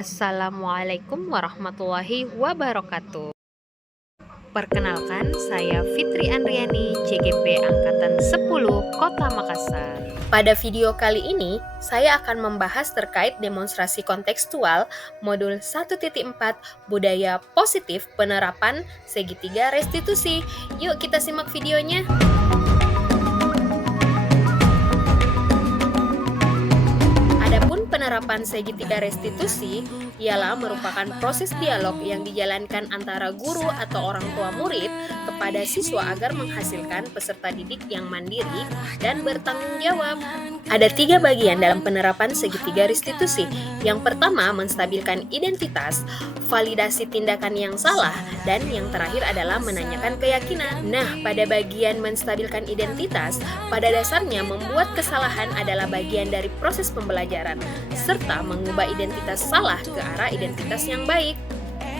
Assalamualaikum warahmatullahi wabarakatuh. Perkenalkan, saya Fitri Andriani, CGP Angkatan 10, Kota Makassar. Pada video kali ini, saya akan membahas terkait demonstrasi kontekstual modul 1.4 Budaya Positif Penerapan Segitiga Restitusi. Yuk kita simak videonya. Adapun penerapan segitiga restitusi ialah merupakan proses dialog yang dijalankan antara guru atau orang tua murid kepada siswa agar menghasilkan peserta didik yang mandiri dan bertanggung jawab. Ada 3 bagian dalam penerapan segitiga restitusi. Yang pertama, menstabilkan identitas, validasi tindakan yang salah, dan yang terakhir adalah menanyakan keyakinan. Nah, pada bagian menstabilkan identitas, pada dasarnya membuat kesalahan adalah bagian dari proses pembelajaran, serta mengubah identitas salah ke arah identitas yang baik.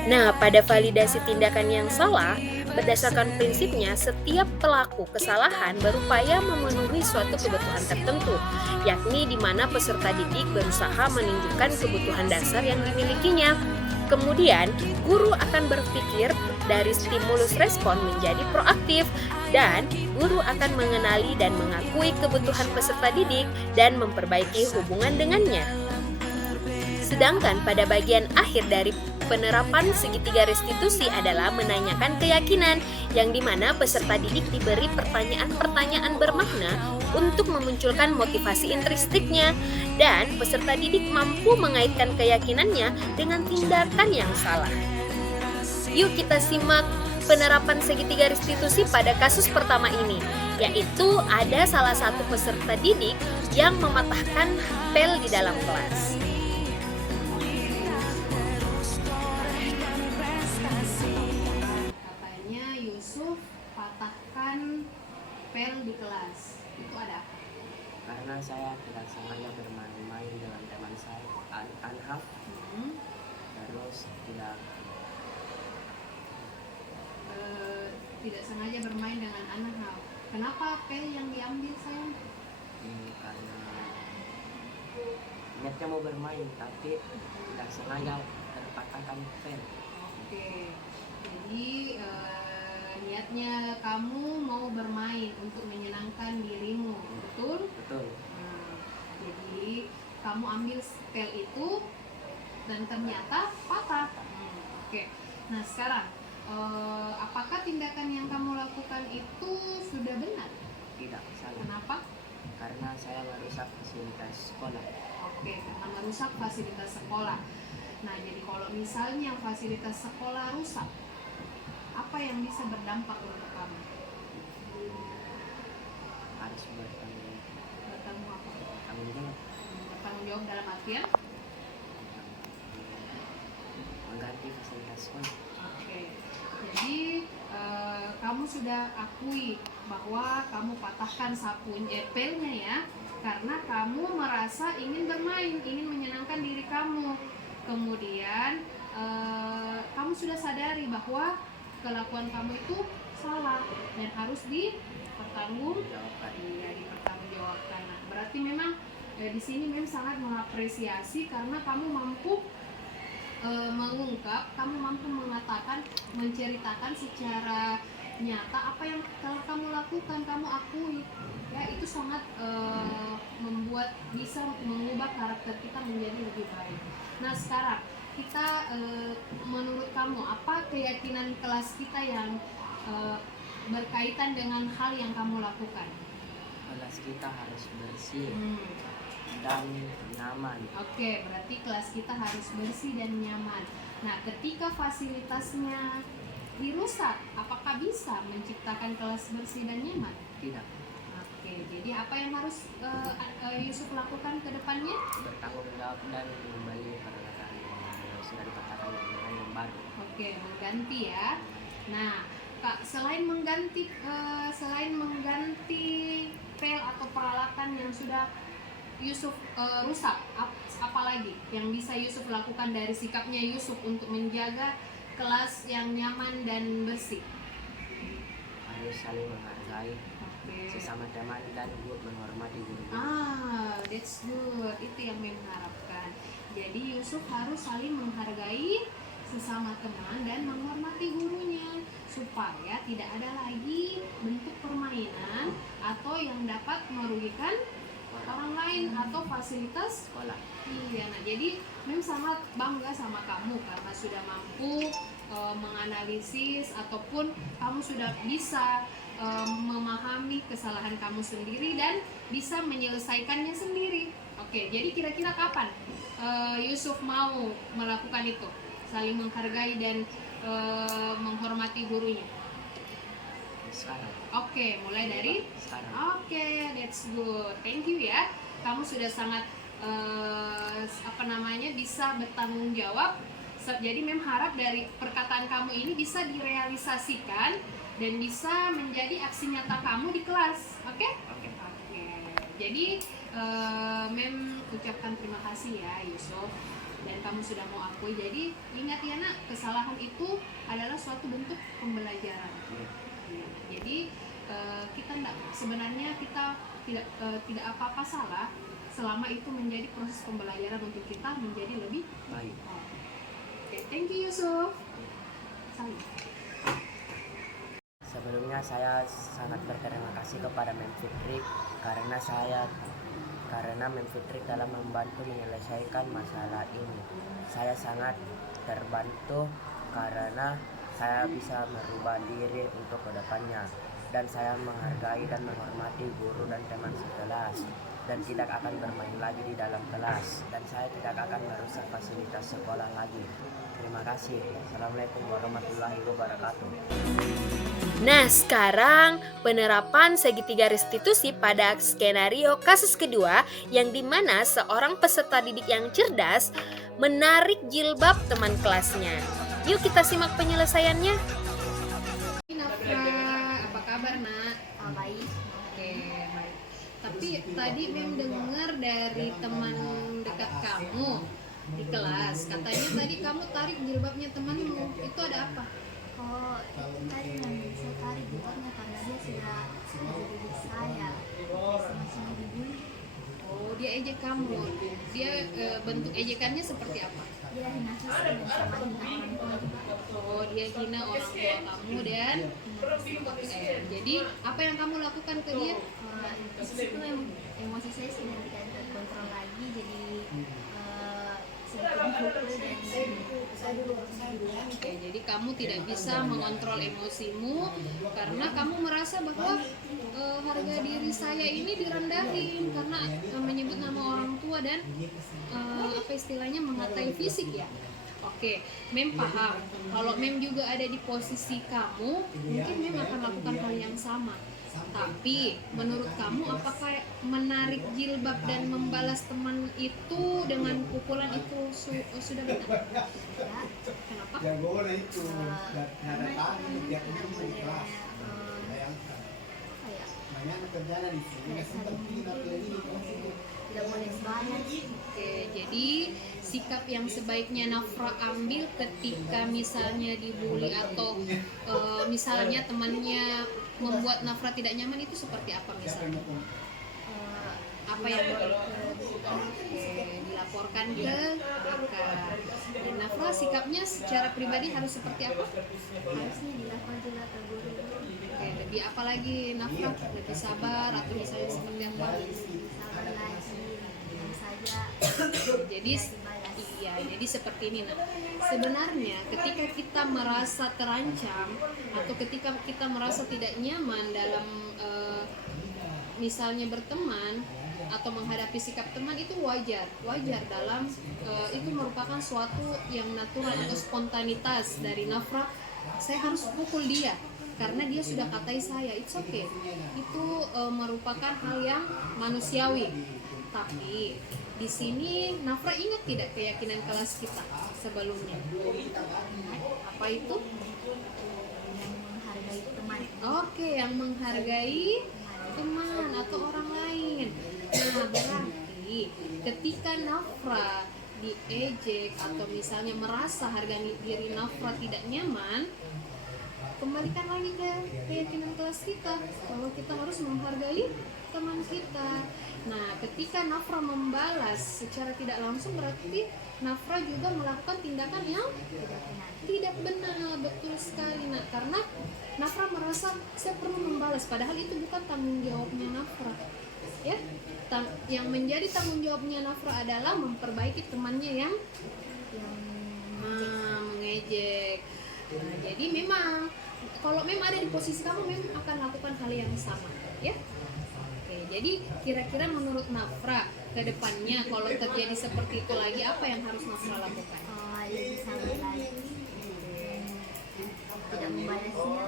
Nah, pada validasi tindakan yang salah, berdasarkan prinsipnya setiap pelaku kesalahan berupaya memenuhi suatu kebutuhan tertentu, yakni di mana peserta didik berusaha menunjukkan kebutuhan dasar yang dimilikinya. Kemudian, guru akan berpikir dari stimulus respon menjadi proaktif, dan guru akan mengenali dan mengakui kebutuhan peserta didik dan memperbaiki hubungan dengannya. Sedangkan pada bagian akhir dari penerapan segitiga restitusi adalah menanyakan keyakinan, yang dimana peserta didik diberi pertanyaan-pertanyaan bermakna untuk memunculkan motivasi intrinstiknya, dan peserta didik mampu mengaitkan keyakinannya dengan tindakan yang salah. Yuk kita simak penerapan segitiga restitusi pada kasus pertama ini, yaitu ada salah satu peserta didik yang mematahkan pel di dalam kelas. Katanya Yusuf patahkan pel di kelas. Itu ada apa? Karena saya tidak sengaja bermain-main dengan teman saya Anhaf, terus tidak sengaja bermain dengan anak. Kenapa pel yang diambil sayang? karena niatnya mau bermain tapi tidak sengaja terpatahkan pel. Oke. Jadi niatnya kamu mau bermain untuk menyenangkan dirimu, betul? Betul. Jadi kamu ambil pel itu dan ternyata patah. Oke. Nah sekarang apakah tindakan yang kamu lakukan itu sudah benar? Tidak salah. Kenapa? Karena saya merusak fasilitas sekolah. Oke, karena merusak fasilitas sekolah. Nah, jadi kalau misalnya fasilitas sekolah rusak, apa yang bisa berdampak untuk kamu? Harus bertanggung jawab. Bertanggung jawab dalam artian? Mengganti fasilitas sekolah. Oke. Jadi kamu sudah akui bahwa kamu patahkan pelnya ya, karena kamu merasa ingin bermain, ingin menyenangkan diri kamu. Kemudian kamu sudah sadari bahwa kelakuan kamu itu salah dan harus dipertanggungjawabkan. Nah, berarti memang di sini memang sangat mengapresiasi karena kamu mampu mengungkap, kamu mampu mengatakan, menceritakan secara nyata apa yang telah kamu lakukan, kamu akui. Ya, itu sangat membuat bisa mengubah karakter kita menjadi lebih baik. Nah, sekarang kita menurut kamu apa keyakinan kelas kita yang berkaitan dengan hal yang kamu lakukan? Kelas kita harus bersih dan nyaman. Oke, berarti kelas kita harus bersih dan nyaman. Nah, ketika fasilitasnya dirusak, apakah bisa menciptakan kelas bersih dan nyaman? Tidak. Oke, jadi apa yang harus Yusuf lakukan ke depannya? Bertanggung jawab dan kembali peralatan yang sudah dipatahkan dengan yang baru. Oke, mengganti ya. Nah, Kak, selain mengganti pel atau peralatan yang sudah Yusuf rusak, apalagi yang bisa Yusuf lakukan dari sikapnya Yusuf untuk menjaga kelas yang nyaman dan bersih? Harus saling menghargai sesama teman dan menghormati guru. that's good. Itu yang Mem harapkan. Jadi Yusuf harus saling menghargai sesama teman dan menghormati gurunya supaya tidak ada lagi bentuk permainan atau yang dapat merugikan orang lain atau fasilitas sekolah. Iya, nah jadi Mem sangat bangga sama kamu karena sudah mampu menganalisis ataupun kamu sudah bisa memahami kesalahan kamu sendiri dan bisa menyelesaikannya sendiri. Oke, jadi kira-kira kapan Yusuf mau melakukan itu? Saling menghargai dan menghormati gurunya. Sekarang. Oke, mulai dari Sekarang. Oke, that's good. Thank you ya. Kamu sudah sangat bisa bertanggung jawab. Jadi Mem harap dari perkataan kamu ini bisa direalisasikan dan bisa menjadi aksi nyata kamu di kelas. Oke? Oke. Oke. Jadi Mem ucapkan terima kasih ya Yusuf, dan kamu sudah mau akui. Jadi ingat ya nak, kesalahan itu adalah suatu bentuk pembelajaran. Jadi kita sebenarnya kita tidak apa-apa salah selama itu menjadi proses pembelajaran untuk kita menjadi lebih Baik. Oke, thank you Yusuf. Salam. Sebelumnya saya sangat berterima kasih kepada Mem Fitri karena Mem Fitri dalam membantu menyelesaikan masalah ini. Saya sangat terbantu karena saya bisa merubah diri untuk kedepannya, dan saya menghargai dan menghormati guru dan teman sekelas, dan tidak akan bermain lagi di dalam kelas, dan saya tidak akan merusak fasilitas sekolah lagi. Terima kasih. Assalamualaikum warahmatullahi wabarakatuh. Nah, sekarang penerapan segitiga restitusi pada skenario kasus kedua, yang dimana seorang peserta didik yang cerdas menarik jilbab teman kelasnya. Yuk kita simak penyelesaiannya. Nafra, apa kabar nak? Baik. Oke, baik. Tapi tadi Mem dengar dari teman dekat kamu di kelas, katanya tadi kamu tarik jilbabnya temanmu. Itu ada apa? Oh, itu tadi nggak bisa tarik jilbabnya karena dia sudah menjadi saya. Semacam dibully. Oh, dia ejek kamu. Dia bentuk ejekannya seperti apa? Dia hina fisik dan sama hina orang tua juga. Oh, dia hina orang tua kamu dan jadi apa yang kamu lakukan ke dia? Di situ emosi saya sudah tidak terkontrol lagi, jadi sedikit dipukul dan Oke, jadi kamu tidak bisa mengontrol emosimu karena kamu merasa bahwa harga diri saya ini direndahin karena menyebut nama orang tua dan apa istilahnya mengatai fisik ya. Oke, Mem paham. Kalau Mem juga ada di posisi kamu, mungkin Mem akan lakukan hal yang sama. Tapi menurut kamu apakah menarik jilbab dan membalas teman itu dengan pukulan itu sudah benar? ya, Kenapa? karena itu kan tidak boleh tidak boleh banyak. Oke, jadi sikap yang sebaiknya Nafra ambil ketika misalnya dibully atau misalnya temannya membuat Nafra tidak nyaman itu seperti apa misalnya? Apa yang dilaporkan ke BK? Dan Nafra sikapnya secara pribadi harus seperti apa? Harusnya dilakukan juga ke guru. Oke, lebih apa lagi Nafra? Lebih sabar atau misalnya seperti apa? Sabar lagi, diam saja. Jadi iya, jadi seperti ini nah. Sebenarnya ketika kita merasa terancam atau ketika kita merasa tidak nyaman dalam misalnya berteman atau menghadapi sikap teman, itu wajar dalam itu merupakan suatu yang natural atau spontanitas dari Nafra. Saya harus pukul dia karena dia sudah katai saya. It's okay, itu merupakan hal yang manusiawi. Tapi di sini Nafra ingat tidak keyakinan kelas kita sebelumnya? Apa itu? Yang menghargai teman. Oke, yang menghargai teman atau orang lain. Nah, berarti ketika Nafra diejek atau misalnya merasa harga diri Nafra tidak nyaman, kembalikan lagi ke keyakinan kelas kita bahwa kita harus menghargai teman kita. Nah, ketika Nafra membalas secara tidak langsung berarti Nafra juga melakukan tindakan yang tidak benar, betul sekali. Nah, karena Nafra merasa saya perlu membalas, padahal itu bukan tanggung jawabnya Nafra. Ya, yang menjadi tanggung jawabnya Nafra adalah memperbaiki temannya yang mengejek. Nah, jadi memang kalau memang ada di posisi kamu, memang akan lakukan hal yang sama, ya. Oke, jadi kira-kira menurut Nafra ke depannya kalau terjadi seperti itu lagi, apa yang harus Nafra lakukan? Lebih sabar lagi, tidak membalasnya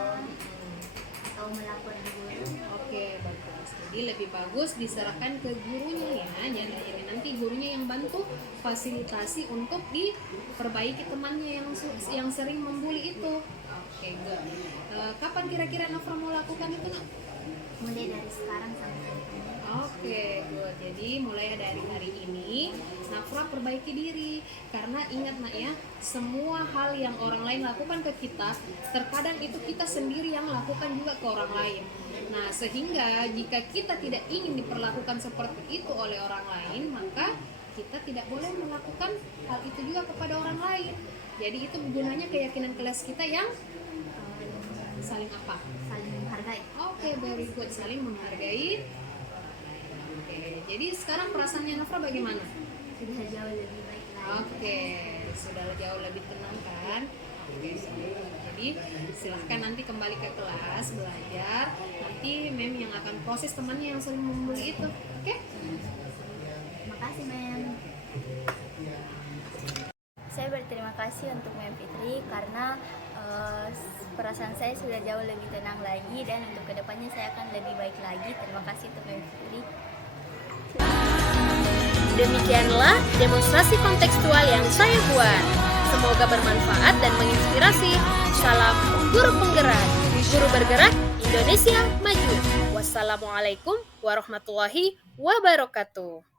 atau melapor di guru. Oke, bagus. Jadi lebih bagus diserahkan ke gurunya ya. Jadi nanti gurunya yang bantu fasilitasi untuk diperbaiki temannya yang sering membuli itu. Oke, good. Kapan kira-kira Nafra mau lakukan itu, Nak? Mulai dari sekarang sampai hari ini. Oke, good. Jadi mulai dari hari ini Nafra perbaiki diri, karena ingat Nak ya, semua hal yang orang lain lakukan ke kita, terkadang itu kita sendiri yang lakukan juga ke orang lain. Nah, sehingga jika kita tidak ingin diperlakukan seperti itu oleh orang lain, maka kita tidak boleh melakukan hal itu juga kepada orang lain. Jadi itu gunanya keyakinan kelas kita yang saling apa? Saling menghargai. Oke, very good, saling menghargai. Oke, jadi sekarang perasaannya Nafra bagaimana? Sudah jauh lebih baik lagi. Oke, sudah jauh lebih tenang kan? Oke, jadi silahkan nanti kembali ke kelas belajar. Nanti Mem yang akan proses temannya yang sering membuli itu. Oke? Terima kasih, Mem. Saya berterima kasih untuk Mem Fitri karena perasaan saya sudah jauh lebih tenang lagi, dan untuk kedepannya saya akan lebih baik lagi. Terima kasih untuk Mem Fitri. Demikianlah demonstrasi kontekstual yang saya buat. Semoga bermanfaat dan menginspirasi. Salam guru penggerak. Guru bergerak, Indonesia maju. Wassalamualaikum warahmatullahi wabarakatuh.